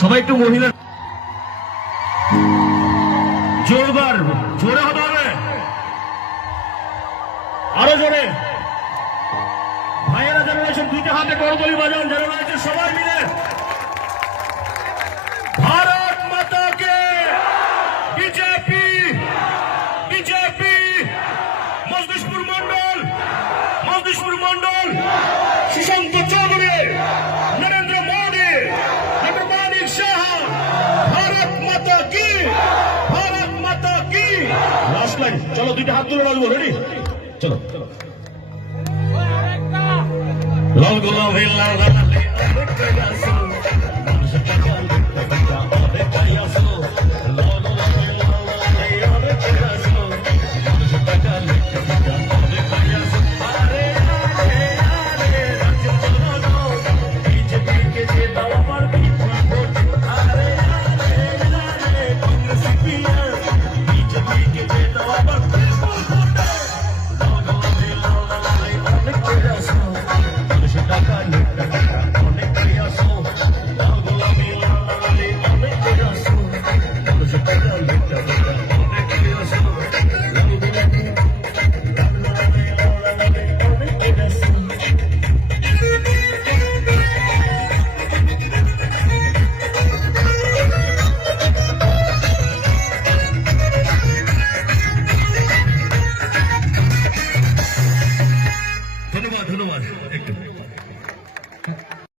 সবাই একটু মহিলা জোরবার জোরে হতে হবে, আরো জোরে। ভাইয়েরা যারা রয়েছেন দুইটা হাতে করতালি বাজান, যারা রয়েছে সবাই মিলে। ভারত মাতা কে, BJP, BJP, Majlishpur Mondal, Majlishpur Mondal, Sushant Chowdhury, Narendra Modi, doctor Manik Saha. Bharat মাতা কি, ভারত মাতা কি। লাস্ট লাইন, চলো দুইটা হাত তুলে বাজবো, রেডি, চলো। লাল গোলাম